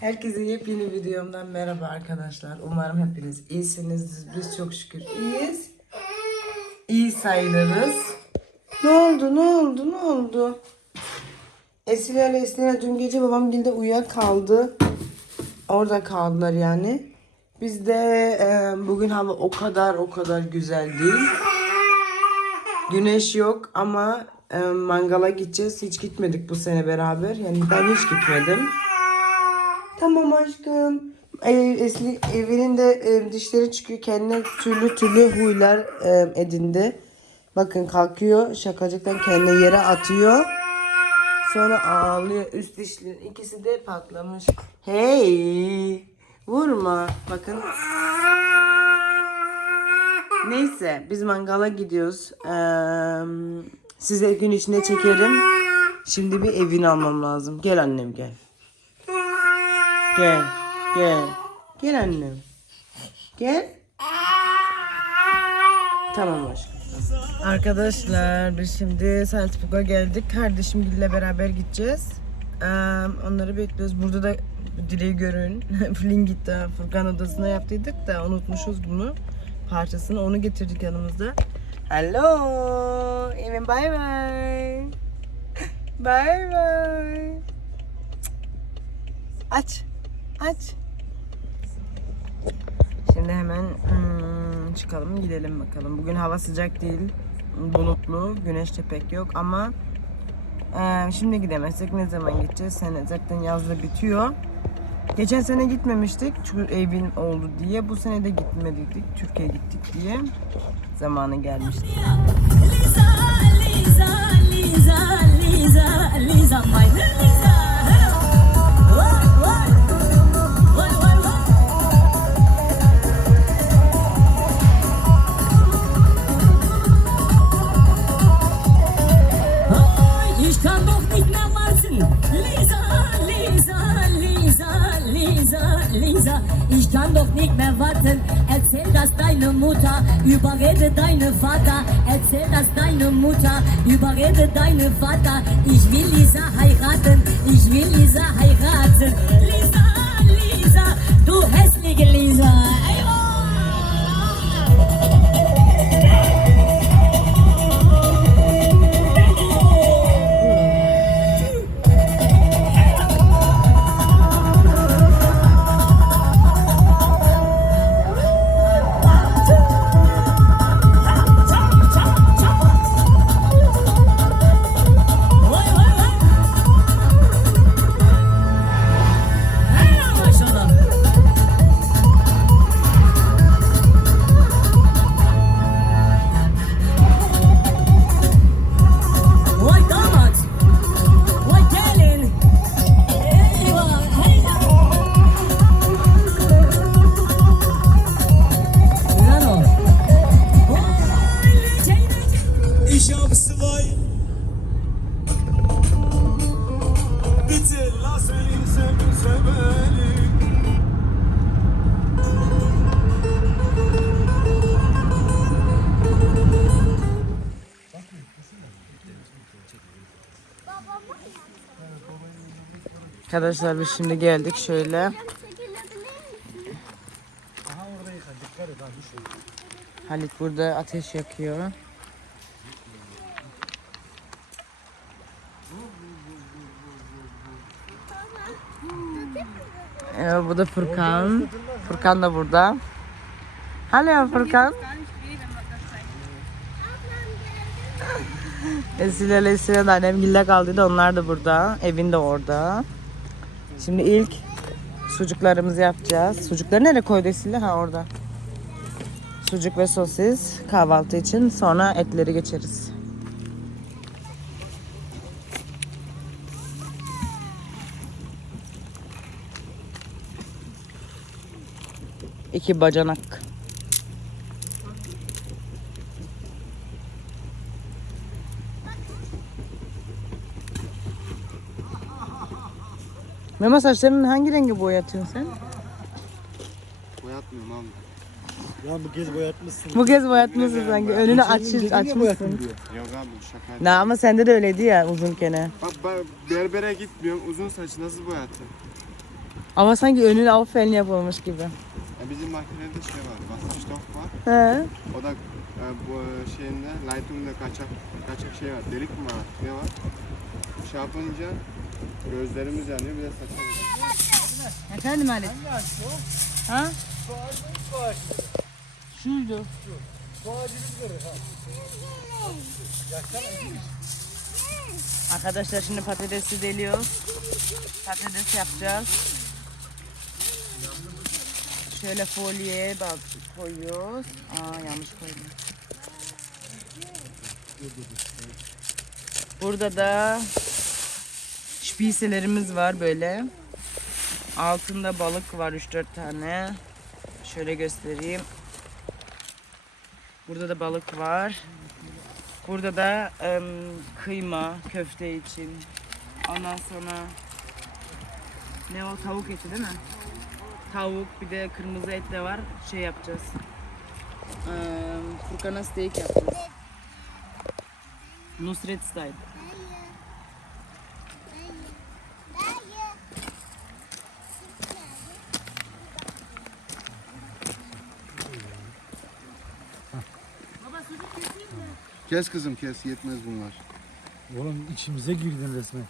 Herkese yepyeni videomdan merhaba arkadaşlar. Umarım hepiniz iyisinizdir. Biz çok şükür iyiyiz. İyi sayılırız. Ne oldu, ne oldu, ne oldu? Esile ile Eslina dün gece babam gilde uyuyakaldı. Orada kaldılar yani. Biz de e, bugün hava o kadar o kadar güzel değil. Güneş yok ama e, mangala gideceğiz. Hiç gitmedik bu sene beraber. Yani ben hiç gitmedim. Tamam aşkım. Ev, esli, evinin de e, dişleri çıkıyor. Kendine türlü türlü huylar e, edindi. Bakın kalkıyor. Şakacıktan kendini yere atıyor. Sonra ağlıyor. Üst dişlerin ikisi de patlamış. Hey! Vurma. Bakın. Neyse biz mangala gidiyoruz. Ee, size gün içinde çekerim. Şimdi bir evini almam lazım. Gel annem gel. Gel. Gel. Gel annem. Gel. Tamam aşkım. Arkadaşlar biz şimdi Salzburg'a geldik. Kardeşimle beraber gideceğiz. Ee, onları bekliyoruz. Burada da Dileği görün. Flingit'te Furkan odasına yaptıydık da unutmuşuz bunu. Parçasını onu getirdik yanımızda. Hello. Evin bye bye. Bye bye. Aç. Aç. Şimdi hemen hmm, çıkalım gidelim bakalım. Bugün hava sıcak değil. Bulutlu. Güneş de pek yok ama e, şimdi gidemezsek ne zaman gideceğiz? Sene zaten yazda bitiyor. Geçen sene gitmemiştik çünkü evin oldu diye. Bu sene de gitmediydik. Türkiye'ye gittik diye. Zamanı gelmişti. Lisa, Lisa, Lisa, Lisa, my Lisa. Why, Lisa, ich kann doch nicht mehr warten. Erzähl das deine Mutter, überrede deine Vater. Erzähl das deine Mutter, überrede deine Vater. Ich will Lisa heiraten, ich will Lisa heiraten. Lisa, Lisa, du hässliche Lisa. Arkadaşlar biz şimdi geldik şöyle. Halit burada ateş yakıyor. Evet, bu da Furkan. Furkan da burada. Alo Furkan. Esile ile Esile de annem gille kaldıydı. Onlar da burada. Evin de orada. Şimdi ilk sucuklarımızı yapacağız. Sucukları nereye koydu Esile? Ha orada. Sucuk ve sosis kahvaltı için. Sonra etleri geçeriz. İki bacanak. Mema saçlarını hangi rengi boyatıyorsun sen? Boyatmıyorum abi. Ya bu kez boyatmışsın. Bu kez boyatmışsın sanki. Önünü aç, açmışsın. Yok abi şaka. Ne ama sende de öyleydi ya uzun kene. Bak ben berbere gitmiyorum. Uzun saç nasıl boyatayım? Ama sanki önüne av felini yapılmış gibi. Ya bizim makinede şey var, basınçtok var. He. O da e, bu şeyinde, Lightroom'da kaçak, kaçak şey var. Delik mi var, ne var? Şey yapınca gözlerimiz yanıyor, bir de saçımız. Efendim Halit? Ha? Şuydu. Arkadaşlar şimdi patatesi deliyoruz. Patates yapacağız. Şöyle folye bak koyuyoruz. Aa yanlış koydum. Burada da şpiselerimiz var böyle. Altında balık var 3-4 tane. Şöyle göstereyim. Burada da balık var. Burada da em, kıyma köfte için. Ondan sonra ne o tavuk eti değil mi? Tavuk bir de kırmızı et de var. Şey yapacağız. Furkan'a steak yapacağız. Nusret style. Kes kızım kes, yetmez bunlar. Oğlum içimize girdin resmen.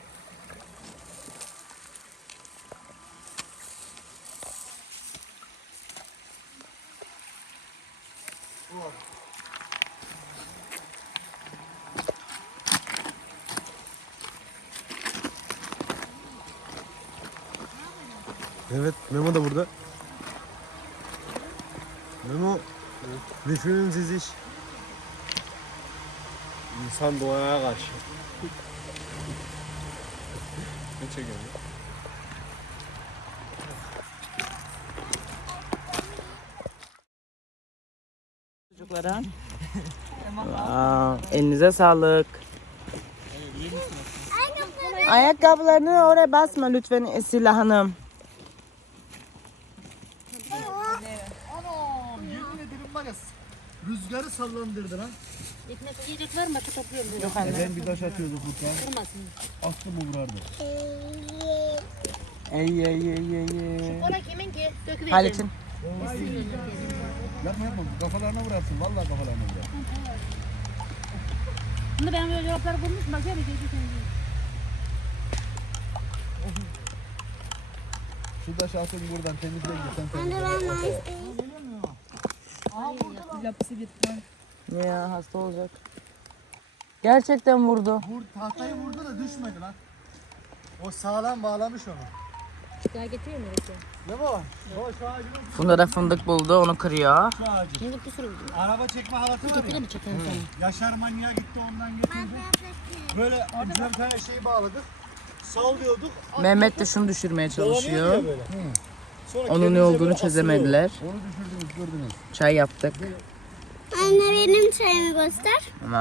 Evet, Memo da burada. Memo, düşünün iş. İnsan doğaya karşı. Ne çekiyorsun? Çocuklara. Aa, elinize sağlık. Ayakkabılarını oraya basma lütfen Esila Hanım. Yemin ederim var ya rüzgarı sallandırdı lan. Ekmek yiyecek var mı? Topluyorum. Yok anne. Ben bir taş atıyordum Furkan. Kırmasın. Attı mı vurardı. Ey ey ey ey ey. Ona kimin ki? Döküvereceğim. Halit'in. Yapma yapma kafalarına vurarsın. Vallahi kafalarına vurarsın. Bunu ben böyle cevapları bulmuş. Bak şöyle gece kendi. Şu taş atın buradan temizle sen temizle. Ne ya hasta olacak. Gerçekten vurdu. Vur, tahtayı vurdu da düşmedi lan. O sağlam bağlamış onu. Daha mu öyle? Ne bu? O şu ağacın Bunda da fındık buldu onu kırıyor. şu ağacı. Şimdi bir sürü Araba çekme halatı var ya. getire mi çekelim sana? Yaşar manyağa gitti ondan getirdi. Böyle güzel bir tane şeyi bağladık. Sallıyorduk. Mehmet de şunu düşürmeye çalışıyor. Ya böyle. Sonra Onun ne olduğunu böyle çözemediler. Onu düşürdünüz gördünüz. Çay yaptık. Anne benim çayımı göster. Ama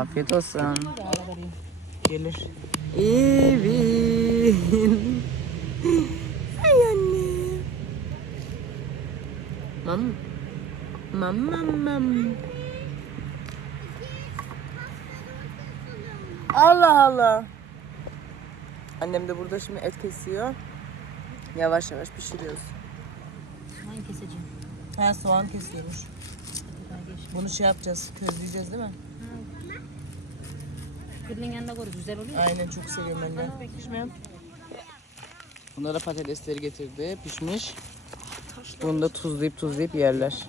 afiyet olsun. Gelir. Evin. Ay anne. Mam. Mam mam mam. Allah Allah. Annem de burada şimdi et kesiyor. Yavaş yavaş pişiriyoruz. Hangi keseceğim? Ha soğan kesiyormuş. Bunu şey yapacağız, közleyeceğiz değil mi? Kırının yanında koy. Güzel oluyor. Aynen çok seviyorum ben de. Bunlara patatesleri getirdi, pişmiş. Bunu da tuzlayıp tuzlayıp yerler.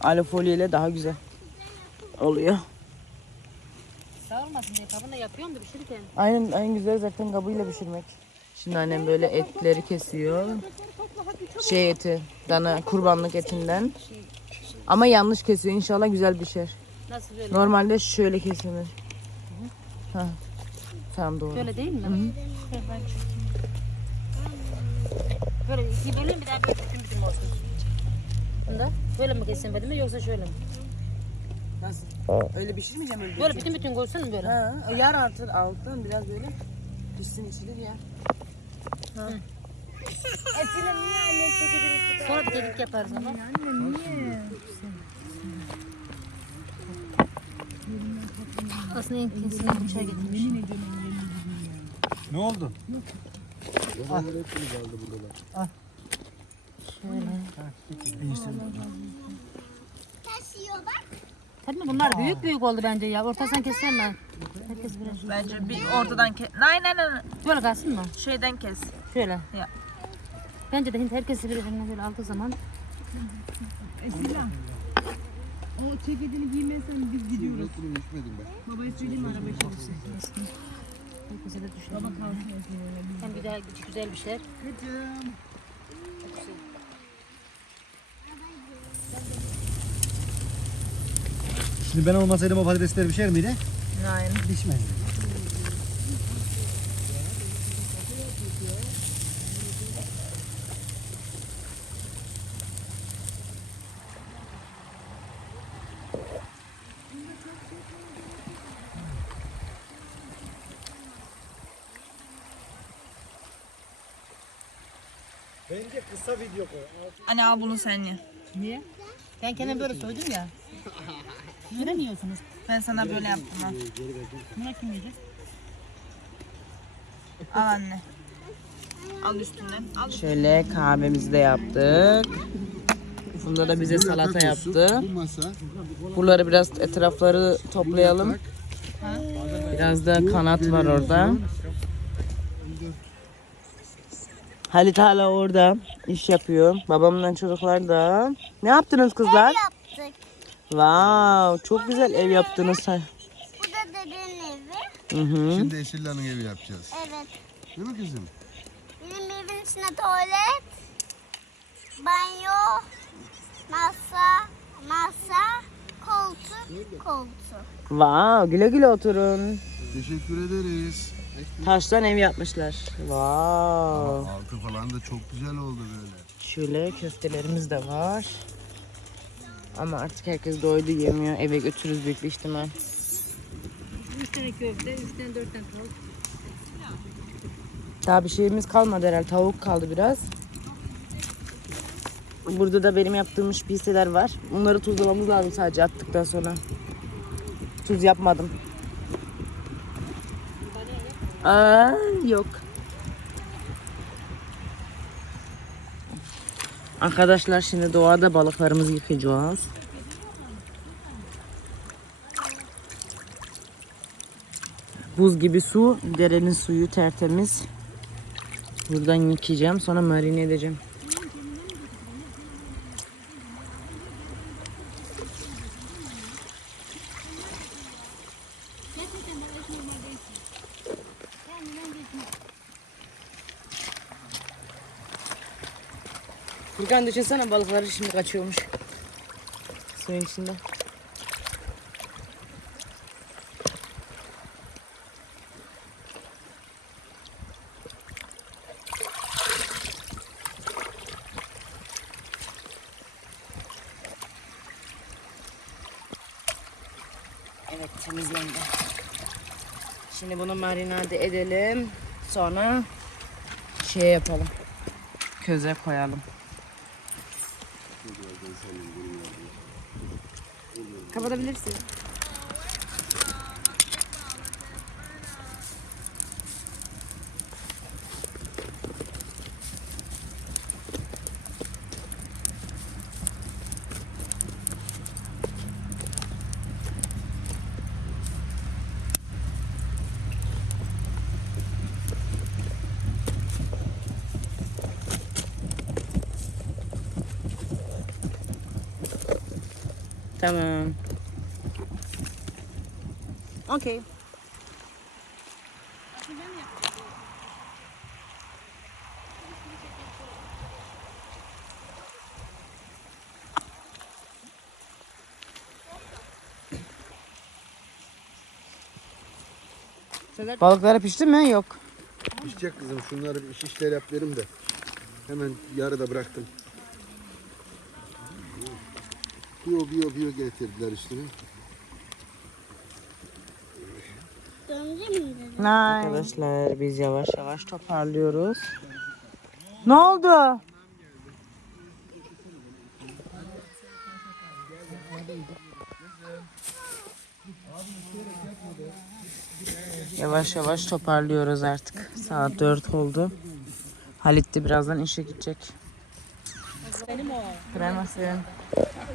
Alüfolye ile daha güzel oluyor. Sağ olmasın diye kabında yapıyorum da pişirirken. Aynen en güzel zaten kabıyla pişirmek. Şimdi annem böyle etleri kesiyor. Şey eti, dana kurbanlık etinden. Ama yanlış kesiyor. İnşallah güzel pişer. Nasıl böyle? Normalde şöyle kesilir. Ha. Tamam doğru. Böyle değil mi? Böyle iki bölüm bir daha böyle bütün bütün olsun. Bunda böyle mi kessin benim yoksa şöyle mi? Nasıl? Öyle pişirmeyeceğim öyle. Böyle bütün bütün koysun mu böyle? Ha, yar artır alttan biraz böyle pişsin içilir ya. Sonra bir dedik yaparız ama. Aslında en kesin bıçağı getirmiş. Ne oldu? Taşıyor bak. Tabii bunlar büyük büyük oldu bence ya. Ortasından kessem ben. Herkes biraz Bence bir ortadan kes. Nein nein nein. böyle kalsın mı? Şeyden kes. Şöyle. Ya. Bence de Hint herkesi birbirine böyle aldığı zaman O ceketini giymezsen biz gidiyoruz. herkese de düşüyor. Hem bir daha güzel bir şey. Şimdi ben olmasaydım o patatesler pişer miydi? Nein. Pişmez. Bence kısa video koy. Anne al bunu sen ye. Niye? Ben kendim böyle soydum ya. Neden yiyorsunuz? Ben sana böyle yaptım al. Bunu kim yiyecek? Al anne. Al üstünden. Al. Şöyle kahvemizi de yaptık. Bunda da bize salata yaptı. Buraları biraz etrafları toplayalım. Biraz da kanat var orada. Halit hala orada iş yapıyor. Babamla çocuklar da. Ne yaptınız kızlar? Yaptık. Wow, çok güzel ev yaptınız. Bu da dedenin evi. Hı hı. Şimdi Eşilla'nın evi yapacağız. Evet. Değil mi kızım? Benim evin içinde tuvalet, banyo, masa, masa, koltuk, koltuk. Wow, güle güle oturun. Teşekkür ederiz. Taştan ev yapmışlar. Wow. Altı falan da çok güzel oldu böyle. Şöyle köftelerimiz de var. Ama artık herkes doydu yemiyor. Eve götürürüz büyük bir ihtimal. 3 tane köfte, 3 tane 4 tane tavuk. Daha bir şeyimiz kalmadı herhalde. Tavuk kaldı biraz. Burada da benim yaptığım piyseler var. Bunları tuzlamamız lazım sadece attıktan sonra. Tuz yapmadım. Aa, yok. Arkadaşlar şimdi doğada balıklarımızı yıkayacağız. Buz gibi su, derenin suyu tertemiz. Buradan yıkayacağım, sonra marine edeceğim. Furkan düşünsene balıkları şimdi kaçıyormuş. Suyun içinde. Evet temizlendi. Şimdi bunu marinade edelim. Sonra şey yapalım. Köze koyalım. Kapatabilirsin. Tamam. Okey. Balıkları pişti mi? Yok. Pişecek kızım şunları bir şişler yap derim de. Hemen yarıda bıraktım. Biyo biyo biyo getirdiler üstüne. Arkadaşlar biz yavaş yavaş toparlıyoruz. Ne oldu? Yavaş yavaş toparlıyoruz artık. Saat 4 oldu. Halit de birazdan işe gidecek. Krema senin.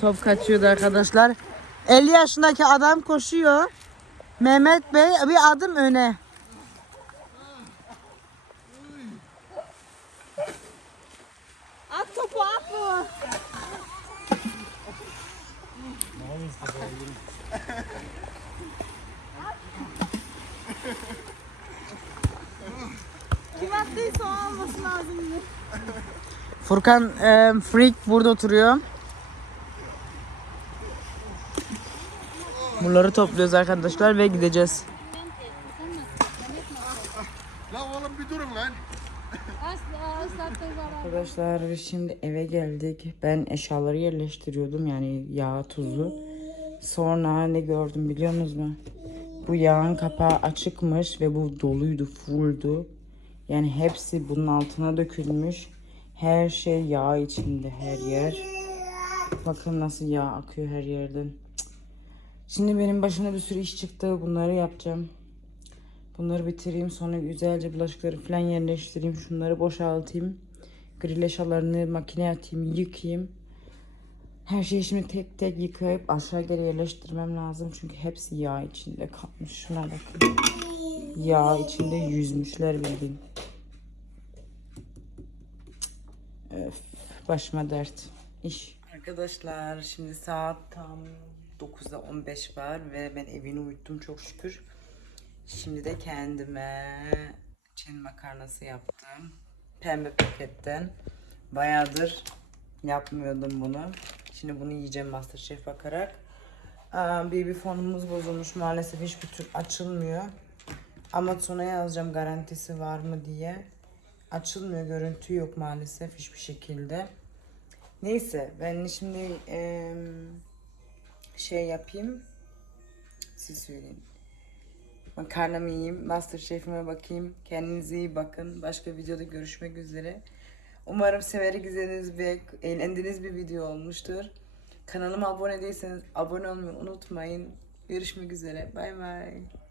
Top kaçıyordu arkadaşlar. 50 yaşındaki adam koşuyor. Mehmet Bey bir adım öne. At topu at bu. Kim attıysa o alması lazımdı. Furkan e, Freak burada oturuyor. Bunları topluyoruz arkadaşlar ve gideceğiz. La oğlum bir durun lan. Arkadaşlar biz şimdi eve geldik. Ben eşyaları yerleştiriyordum yani yağ, tuzu. Sonra ne gördüm biliyor musunuz? Bu yağın kapağı açıkmış ve bu doluydu, fulldu. Yani hepsi bunun altına dökülmüş. Her şey yağ içinde her yer. Bakın nasıl yağ akıyor her yerden. Şimdi benim başıma bir sürü iş çıktı. Bunları yapacağım. Bunları bitireyim sonra güzelce bulaşıkları falan yerleştireyim. Şunları boşaltayım. Grill eşyalarını makineye atayım, yıkayayım. Her şeyi şimdi tek tek yıkayıp aşağı geri yerleştirmem lazım. Çünkü hepsi yağ içinde kalmış. Şuna bakın. Yağ içinde yüzmüşler bildiğin. Başıma dert. İş. Arkadaşlar şimdi saat tam 9'da 15 var ve ben evini uyuttum çok şükür. Şimdi de kendime Çin makarnası yaptım. Pembe paketten. Bayağıdır yapmıyordum bunu. Şimdi bunu yiyeceğim Masterchef bakarak. Aa, BB fonumuz bozulmuş. Maalesef hiçbir tür açılmıyor. Amazon'a yazacağım garantisi var mı diye. Açılmıyor. Görüntü yok maalesef hiçbir şekilde. Neyse ben şimdi em, şey yapayım. Siz söyleyin. Makarnamı yiyeyim, Masterchef'ime bakayım. Kendinize iyi bakın. Başka videoda görüşmek üzere. Umarım severek izlediğiniz ve eğlendiğiniz bir video olmuştur. Kanalıma abone değilseniz abone olmayı unutmayın. Görüşmek üzere. Bay bay.